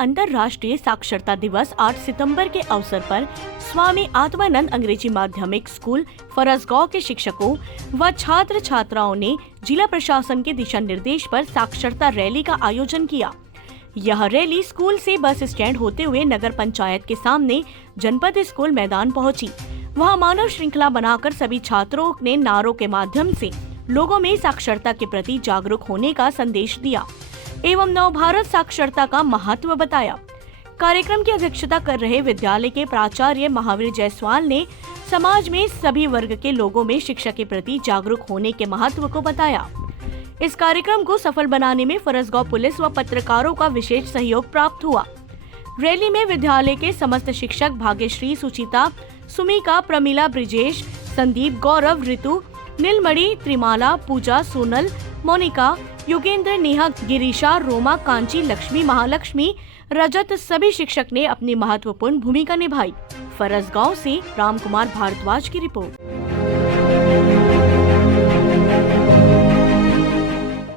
अंतर्राष्ट्रीय साक्षरता दिवस 8 सितंबर के अवसर पर स्वामी आत्मानंद अंग्रेजी माध्यमिक स्कूल फरसगांव के शिक्षकों व छात्र छात्राओं ने जिला प्रशासन के दिशा निर्देश पर साक्षरता रैली का आयोजन किया। यह रैली स्कूल से बस स्टैंड होते हुए नगर पंचायत के सामने जनपद स्कूल मैदान पहुंची। वहां मानव श्रृंखला बनाकर सभी छात्रों ने नारों के माध्यम से लोगों में साक्षरता के प्रति जागरूक होने का संदेश दिया एवं नवभारत साक्षरता का महत्व बताया। कार्यक्रम की अध्यक्षता कर रहे विद्यालय के प्राचार्य महावीर जायसवाल ने समाज में सभी वर्ग के लोगों में शिक्षा के प्रति जागरूक होने के महत्व को बताया। इस कार्यक्रम को सफल बनाने में फरसगांव पुलिस व पत्रकारों का विशेष सहयोग प्राप्त हुआ। रैली में विद्यालय के समस्त शिक्षक भाग्यश्री, सुचिता, सुमिका, प्रमिला, ब्रिजेश, संदीप, गौरव, ऋतु, नीलमणि, त्रिमाला, पूजा, सोनल, मोनिका, योगेंद्र, नेहा, गिरीशा, रोमा, कांची, लक्ष्मी, महालक्ष्मी, रजत सभी शिक्षक ने अपनी महत्वपूर्ण भूमिका निभाई। फरसगांव से रामकुमार भारद्वाज की रिपोर्ट।